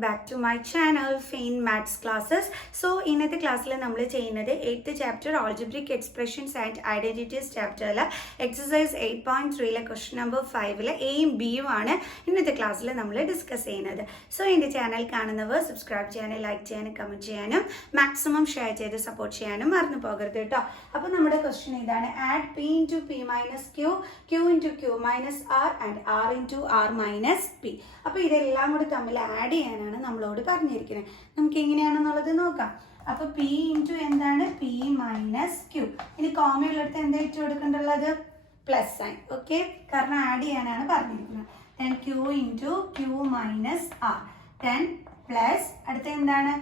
back to my channel Fane Maths Classes. So ഇന്നത്തെ ക്ലാസ്സിൽ നമ്മൾ ചെയ്യുന്നത് 8th chapter Algebraic Expressions and Identities chapter exercise 8.3 question number 5 എയും ബിയും ആണ് ഇന്നത്തെ ക്ലാസ്സിൽ നമ്മൾ ഡിസ്കസ് ചെയ്യുന്നത്. സോ എൻ്റെ ചാനൽ കാണുന്നവർ സബ്സ്ക്രൈബ് ചെയ്യാനും ലൈക്ക് ചെയ്യാനും കമൻറ്റ് ചെയ്യാനും മാക്സിമം ഷെയർ ചെയ്ത് സപ്പോർട്ട് ചെയ്യാനും മറന്നു പോകരുത് കേട്ടോ. അപ്പോൾ നമ്മുടെ ക്വസ്റ്റ്യൻ ഇതാണ്: add p into p minus q, q into q minus r and r into r minus p. അപ്പോൾ ഇതെല്ലാം കൂടി തമ്മിൽ ആഡ് ചെയ്യാനാണ് നമ്മളോട് പറഞ്ഞിരിക്കുന്നത്. നമുക്ക് എങ്ങനെയാണെന്നുള്ളത് നോക്കാം. അപ്പോൾ p ഇൻറ്റു എന്താണ്? p minus q. ഇനി കോമയുള്ളിടത്ത് എന്താ ഇട്ട് കൊടുക്കേണ്ടുള്ളത്? Plus sign. ഓക്കെ, കാരണം ആഡ് ചെയ്യാനാണ് പറഞ്ഞിരിക്കുന്നത്. Then q into q minus r, then plus അടുത്ത എന്താണ്?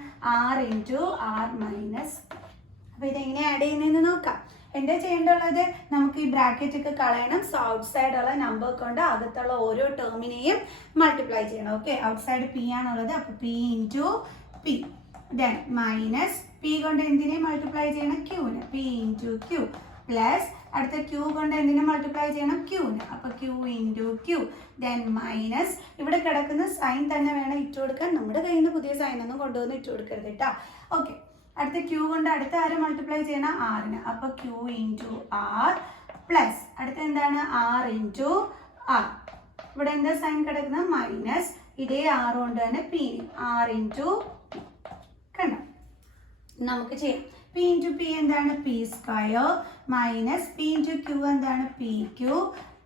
r into r minus. അപ്പോൾ ഇതെങ്ങനെ ആഡ് ചെയ്യുന്നതെന്ന് നോക്കാം. എന്താ ചെയ്യേണ്ടുള്ളത്? നമുക്ക് ഈ ബ്രാക്കറ്റ് ഒക്കെ കളയണം. സോ ഔട്ട് സൈഡ് ഉള്ള നമ്പർ കൊണ്ട് അകത്തുള്ള ഓരോ ടേമിനെയും മൾട്ടിപ്ലൈ ചെയ്യണം. ഓക്കെ, ഔട്ട് സൈഡ് പി ആണുള്ളത്. അപ്പോൾ P into P, then minus P കൊണ്ട് എന്തിനെ മൾട്ടിപ്ലൈ ചെയ്യണം? ക്യൂവിന്. പി ഇൻറ്റു ക്യൂ പ്ലസ് അടുത്ത ക്യൂ കൊണ്ട് എന്തിനെ മൾട്ടിപ്ലൈ ചെയ്യണം? ക്യൂവിന്. അപ്പോൾ Q into Q, then minus ഇവിടെ കിടക്കുന്ന സൈൻ തന്നെ വേണം ഇട്ട് കൊടുക്കാൻ. നമ്മുടെ കയ്യിൽ നിന്ന് പുതിയ സൈനൊന്നും കൊണ്ടുവന്ന് ഇട്ട് കൊടുക്കരുത് കേട്ടോ. ഓക്കെ, അടുത്ത ക്യൂ കൊണ്ട് അടുത്ത ആര് മൾട്ടിപ്ലൈ ചെയ്യണം? ആറിന്. അപ്പോൾ ക്യൂ ഇൻറ്റു ആർ പ്ലസ് അടുത്ത എന്താണ്? R into R. ഇവിടെ എന്താ സൈൻ കിടക്കുന്നത്? മൈനസ്. ഇതേ ആർ കൊണ്ട് തന്നെ പി, ആർ ഇൻറ്റു പി. കണ്ടോ? നമുക്ക് ചെയ്യാം. പി ഇൻറ്റു പി എന്താണ്? P square minus P into Q എന്താണ്? P Q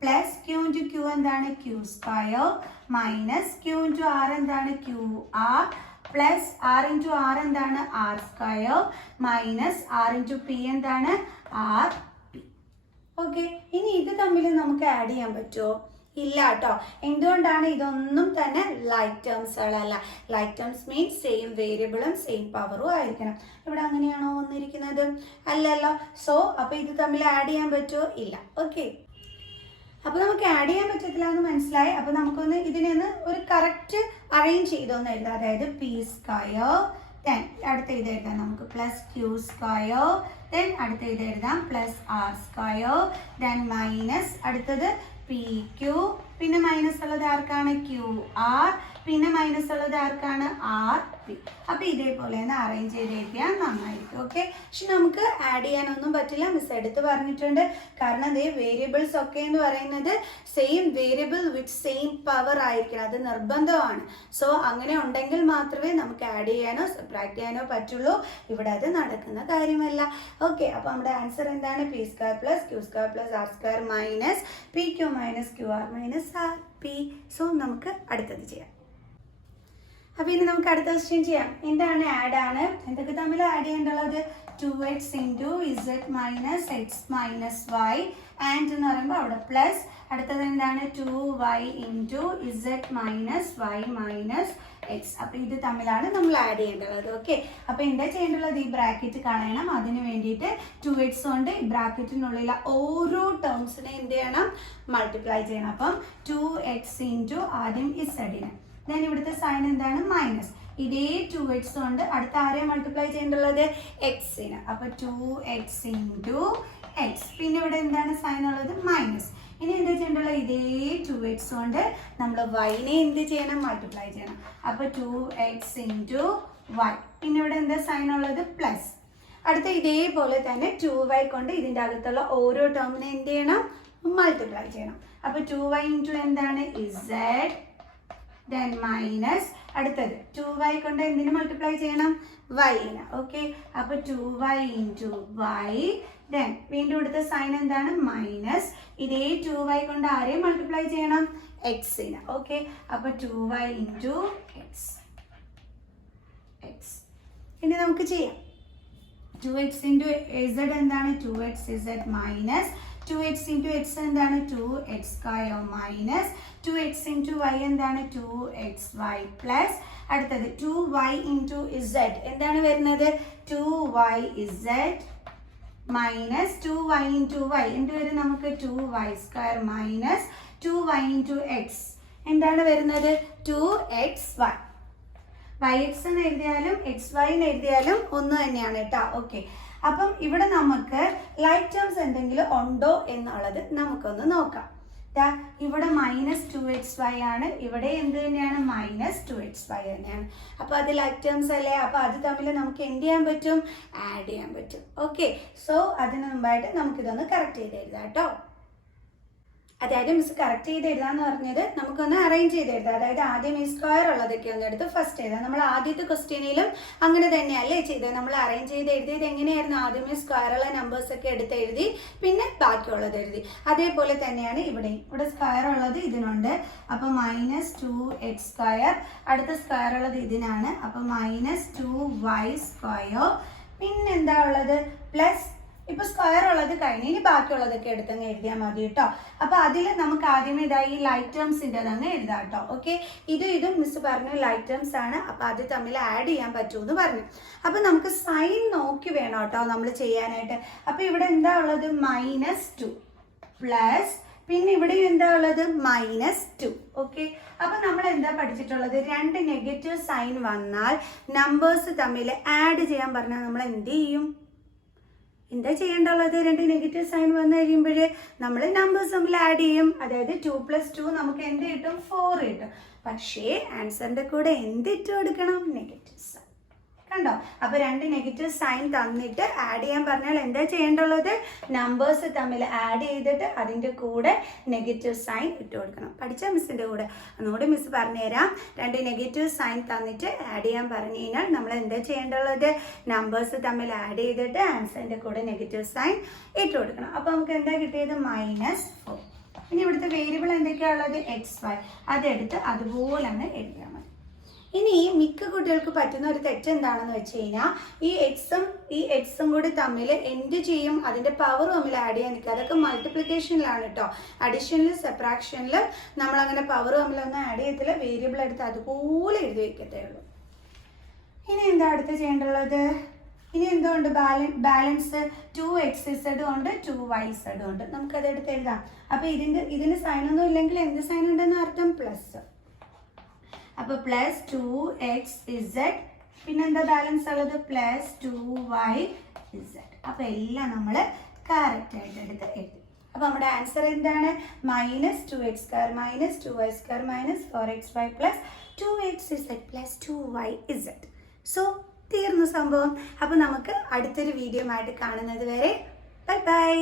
plus Q into Q എന്താണ്? Q square minus Q into R എന്താണ്? Q R plus R into R എന്താണ്? R square minus R into P എന്താണ്? R P. Okay, ഇനി ഇത് തമ്മിൽ നമുക്ക് add ചെയ്യാൻ പറ്റുമോ? ഇല്ല കേട്ടോ. എന്തുകൊണ്ടാണ്? ഇതൊന്നും തന്നെ ലൈക്ക് ടേംസുകളല്ല. ലൈക്ക് ടേംസ് മീൻസ് സെയിം വേരിയബിളും സെയിം പവറും ആയിരിക്കണം. ഇവിടെ അങ്ങനെയാണോ വന്നിരിക്കുന്നത്? അല്ലല്ലോ. സോ അപ്പോൾ ഇത് തമ്മിൽ ആഡ് ചെയ്യാൻ പറ്റുമോ? ഇല്ല. ഓക്കെ, അപ്പോൾ നമുക്ക് ആഡ് ചെയ്യാൻ പറ്റത്തില്ല എന്ന് മനസ്സിലായി. അപ്പോൾ നമുക്കൊന്ന് ഇതിനൊന്ന് ഒരു കറക്റ്റ് അറേഞ്ച് ചെയ്തൊന്ന് എഴുതാം. അതായത് പി സ്ക്വയർ, ദെൻ അടുത്ത ഇത് എഴുതാം നമുക്ക് പ്ലസ് ക്യൂ സ്ക്വയർ, ദെൻ അടുത്ത ഇത് എഴുതാം plus R square, then minus അടുത്തത് പി ക്യൂ, പിന്നെ മൈനസ് ഉള്ളത് ആർക്കാണ്? ക്യൂ ആർ, പിന്നെ മൈനസ് ഉള്ളത് ആർക്കാണ്? R P. അപ്പോൾ ഇതേപോലെ ഒന്ന് അറേഞ്ച് ചെയ്ത് എഴുതിയാൽ നന്നായിരിക്കും. ഓക്കെ, പക്ഷെ നമുക്ക് ആഡ് ചെയ്യാനൊന്നും പറ്റില്ല. മിസ് എടുത്ത് പറഞ്ഞിട്ടുണ്ട്. കാരണം അതേ വേരിയബിൾസ് ഒക്കെ എന്ന് പറയുന്നത് same variable with same power ആയിരിക്കണം. അത് നിർബന്ധമാണ്. സോ അങ്ങനെ ഉണ്ടെങ്കിൽ മാത്രമേ നമുക്ക് ആഡ് ചെയ്യാനോ സബ്ട്രാക്ട് ചെയ്യാനോ പറ്റുള്ളൂ. ഇവിടെ അത് നടക്കുന്ന കാര്യമല്ല. ഓക്കെ, അപ്പോൾ നമ്മുടെ ആൻസർ എന്താണ്? P square plus Q square plus R square minus P Q minus Q R minus R P. So നമുക്ക് അടുത്തത് ചെയ്യാം. അപ്പോൾ ഇനി നമുക്ക് അടുത്ത ക്വസ്റ്റ്യൻ ചെയ്യാം. എന്താണ്? ആഡ് ആണ്. എന്തൊക്കെ തമ്മിൽ ആഡ് ചെയ്യേണ്ടുള്ളത്? 2x into Z minus X minus Y, and എന്ന് പറയുമ്പോൾ അവിടെ പ്ലസ് അടുത്തത് എന്താണ്? 2y into Z minus Y minus X. അപ്പോൾ ഇത് തമ്മിലാണ് നമ്മൾ ആഡ് ചെയ്യേണ്ടത്. ഓക്കെ, അപ്പോൾ എന്താ ചെയ്യേണ്ടുള്ളത്? ഈ ബ്രാക്കറ്റ് കളയണം. അതിന് വേണ്ടിയിട്ട് 2x കൊണ്ട് ഈ ബ്രാക്കറ്റിനുള്ളിൽ ഓരോ ടേംസിനെ എന്ത് ചെയ്യണം? മൾട്ടിപ്ലൈ ചെയ്യണം. അപ്പം 2x ഇൻറ്റു ആദ്യം ഇസഡിന്, ദെൻ ഇവിടുത്തെ സൈൻ എന്താണ്? മൈനസ്. ഇതേ 2x കൊണ്ട് അടുത്ത ആരെയും മൾട്ടിപ്ലൈ ചെയ്യേണ്ടുള്ളത്? എക്സിന്. അപ്പോൾ 2x ഇൻറ്റു എക്സ്, പിന്നെ ഇവിടെ എന്താണ് സൈൻ ഉള്ളത്? മൈനസ്. ഇനി എന്താ ചെയ്യേണ്ടുള്ളത്? ഇതേ 2x കൊണ്ട് നമ്മൾ വൈനെ എന്ത് ചെയ്യണം? മൾട്ടിപ്ലൈ ചെയ്യണം. അപ്പോൾ 2x ഇൻറ്റു വൈ, പിന്നെ ഇവിടെ എന്താ സൈൻ ഉള്ളത്? പ്ലസ്. അടുത്ത ഇതേപോലെ തന്നെ 2y കൊണ്ട് ഇതിൻ്റെ അകത്തുള്ള ഓരോ ടേമിനെ എന്ത് ചെയ്യണം? മൾട്ടിപ്ലൈ ചെയ്യണം. അപ്പോൾ 2y ഇൻറ്റു എന്താണ്? ഇസഡ്, ദെൻ മൈനസ് അടുത്തത് 2y കൊണ്ട് എന്തിന് മൾട്ടിപ്ലൈ ചെയ്യണം? വൈന്. ഓക്കെ, അപ്പോൾ 2y ഇൻറ്റു വൈ, ദെൻ വീണ്ടും ഇവിടുത്തെ സൈൻ എന്താണ്? മൈനസ്. ഇതേ 2y കൊണ്ട് ആരെയും മൾട്ടിപ്ലൈ ചെയ്യണം? എക്സിന്. ഓക്കെ, അപ്പോൾ 2y ഇൻറ്റു എക്സ്. എക്സ് ഇനി നമുക്ക് ചെയ്യാം. 2x ഇൻറ്റു ഇസഡ് എന്താണ്? 2x Z minus 2x into X എന്താണ്? 2x square minus 2x into Y എന്താണ്? 2xy പ്ലസ് അടുത്തത് 2y ഇൻറ്റു ഇസഡ് എന്താണ് വരുന്നത്? 2yz minus 2y into Y എന്ത് വരും നമുക്ക്? 2y square minus 2y into X എന്താണ് വരുന്നത്? 2xy. yx എന്ന് എഴുതിയാലും xy എന്ന് എഴുതിയാലും ഒന്ന് തന്നെയാണ് കേട്ടോ. ഓക്കെ, അപ്പം ഇവിടെ നമുക്ക് ലൈക്ക് ടേംസ് എന്തെങ്കിലും ഉണ്ടോ എന്നുള്ളത് നമുക്കൊന്ന് നോക്കാം. ഇവിടെ -2xy ആണ്, ഇവിടെ എന്ത് തന്നെയാണ് -2xy തന്നെയാണ്. അപ്പോൾ അത് ലൈക്ക് ടേംസ് അല്ലേ, അപ്പോൾ അത് തമ്മിൽ നമുക്ക് എന്ത് ചെയ്യാൻ പറ്റും, ആഡ് ചെയ്യാൻ പറ്റും. ഓക്കെ, സോ അതിന് മുമ്പായിട്ട് നമുക്കിതൊന്ന് കറക്റ്റ് ചെയ്ത് എഴുതാം കേട്ടോ. അതായത് മിസ് കറക്റ്റ് ചെയ്ത് എഴുതാന്ന് പറഞ്ഞത് നമുക്കൊന്ന് അറേഞ്ച് ചെയ്ത് എഴുതാം. അതായത് ആദ്യം ഈ സ്ക്വയർ ഉള്ളതൊക്കെ ഒന്ന് എടുത്ത് ഫസ്റ്റ് എഴുതാം. നമ്മൾ ആദ്യത്തെ ക്വസ്റ്റ്യനിലും അങ്ങനെ തന്നെയല്ലേ ചെയ്തത്. നമ്മൾ അറേഞ്ച് ചെയ്ത് എഴുതിയത് എങ്ങനെയായിരുന്നു, ആദ്യമേ സ്ക്വയറുള്ള നമ്പേഴ്സ് ഒക്കെ എടുത്ത് എഴുതി പിന്നെ ബാക്കിയുള്ളത് എഴുതി. അതേപോലെ തന്നെയാണ് ഇവിടെ സ്ക്വയർ ഉള്ളത് ഇതിനുണ്ട്, അപ്പം -2x². അടുത്ത സ്ക്വയർ ഉള്ളത് ഇതിനാണ്, അപ്പം -2y². പിന്നെന്താ ഉള്ളത്, പ്ലസ്. ഇപ്പൊ സ്ക്വയർ ഉള്ളത് കഴിഞ്ഞ് ഇനി ബാക്കിയുള്ളതൊക്കെ എടുത്തങ്ങ് എഴുതിയാൽ മതി കേട്ടോ. അപ്പൊ അതിൽ നമുക്ക് ആദ്യമേ ഈ ലൈറ്റ് ടേംസിൻ്റെ അങ്ങ് എഴുതാം കേട്ടോ. ഓക്കെ, ഇതും മിസ് പറഞ്ഞു ലൈറ്റ് ടേംസ് ആണ്, അപ്പൊ അത് തമ്മിൽ ആഡ് ചെയ്യാൻ പറ്റുമെന്ന് പറഞ്ഞു. അപ്പൊ നമുക്ക് സൈൻ നോക്കി വേണം കേട്ടോ നമ്മൾ ചെയ്യാനായിട്ട്. അപ്പൊ ഇവിടെ എന്താ ഉള്ളത്, -2 പ്ലസ്, പിന്നെ ഇവിടെ എന്താ ഉള്ളത് -2. ഓക്കെ, അപ്പൊ നമ്മൾ എന്താ പഠിച്ചിട്ടുള്ളത്, രണ്ട് നെഗറ്റീവ് സൈൻ വന്നാൽ നമ്പേഴ്സ് തമ്മിൽ ആഡ് ചെയ്യാൻ പറഞ്ഞാൽ നമ്മൾ എന്ത് ചെയ്യും, എന്താ ചെയ്യേണ്ടുള്ളത്, രണ്ട് നെഗറ്റീവ് സൈൻ വന്നു കഴിയുമ്പോഴേ നമ്മൾ നമ്പേഴ്സ് തമ്മിൽ ആഡ് ചെയ്യും. അതായത് 2 + 2 നമുക്ക് എന്ത് കിട്ടും, 4 കിട്ടും. പക്ഷേ ആൻസറിന്റെ കൂടെ എന്ത് ഇട്ട് കൊടുക്കണം, നെഗറ്റീവ് സൈൻ. കണ്ടോ, അപ്പൊ രണ്ട് നെഗറ്റീവ് സൈൻ തന്നിട്ട് ആഡ് ചെയ്യാൻ പറഞ്ഞാൽ എന്താ ചെയ്യേണ്ടുള്ളത്, നമ്പേഴ്സ് തമ്മിൽ ആഡ് ചെയ്തിട്ട് അതിൻ്റെ കൂടെ നെഗറ്റീവ് സൈൻ ഇട്ട് കൊടുക്കണം. പഠിച്ച മിസ്സിൻ്റെ കൂടെ ഒന്നുകൂടി മിസ് പറഞ്ഞുതരാം. രണ്ട് നെഗറ്റീവ് സൈൻ തന്നിട്ട് ആഡ് ചെയ്യാൻ പറഞ്ഞു കഴിഞ്ഞാൽ നമ്മൾ എന്താ ചെയ്യേണ്ടുള്ളത്, നമ്പേഴ്സ് തമ്മിൽ ആഡ് ചെയ്തിട്ട് ആൻസറിൻ്റെ കൂടെ നെഗറ്റീവ് സൈൻ ഇട്ട് കൊടുക്കണം. അപ്പോൾ നമുക്ക് എന്താ കിട്ടിയത്, -4. ഇനി ഇവിടുത്തെ വേരിയബിൾ എന്തൊക്കെയാണ് ഉള്ളത്, xy. അതെടുത്ത് അതുപോലെ അങ്ങ് എഴുതിയാൽ മതി. ഇനി മിക്ക കുട്ടികൾക്ക് പറ്റുന്ന ഒരു തെറ്റ് എന്താണെന്ന് വെച്ച് കഴിഞ്ഞാൽ ഈ എക്സും കൂടി തമ്മിൽ എന്ത് ചെയ്യും, അതിൻ്റെ പവർ തമ്മിൽ ആഡ് ചെയ്യാൻ നിൽക്കുക. അതൊക്കെ മൾട്ടിപ്ലിക്കേഷനിലാണ് കേട്ടോ. അഡീഷനിലും സബ്ട്രാക്ഷനിലും നമ്മളങ്ങനെ പവർ തമ്മിലൊന്നും ആഡ് ചെയ്യത്തില്ല. വേരിയബിൾ എടുത്ത് അതുപോലെ എഴുതി വയ്ക്കത്തേ ഉള്ളൂ. ഇനി എന്താ അടുത്ത് ചെയ്യേണ്ടുള്ളത്, ഇനി എന്തുകൊണ്ട് ബാലൻസ് 2xz ഉണ്ട് 2yz ഉണ്ട്, നമുക്കതെടുത്ത് എഴുതാം. അപ്പോൾ ഇതിന് സൈനൊന്നും ഇല്ലെങ്കിൽ എന്ത് സൈൻ ഉണ്ടെന്ന് അർത്ഥം, പ്ലസ്. അപ്പോൾ +2xz, പിന്നെന്താ ബാലൻസ് ഉള്ളത്, +2yz. അപ്പോൾ എല്ലാം നമ്മൾ കറക്റ്റ് ആയിട്ട് എടുത്ത് എഴുതി. അപ്പോൾ നമ്മുടെ ആൻസർ എന്താണ്, -2x², -2y², -4xy +2xz +2yz. So തീർന്നു സംഭവം. അപ്പോൾ നമുക്ക് അടുത്തൊരു വീഡിയോ ആയിട്ട് കാണുന്നത് വരെ ബൈ ബൈ.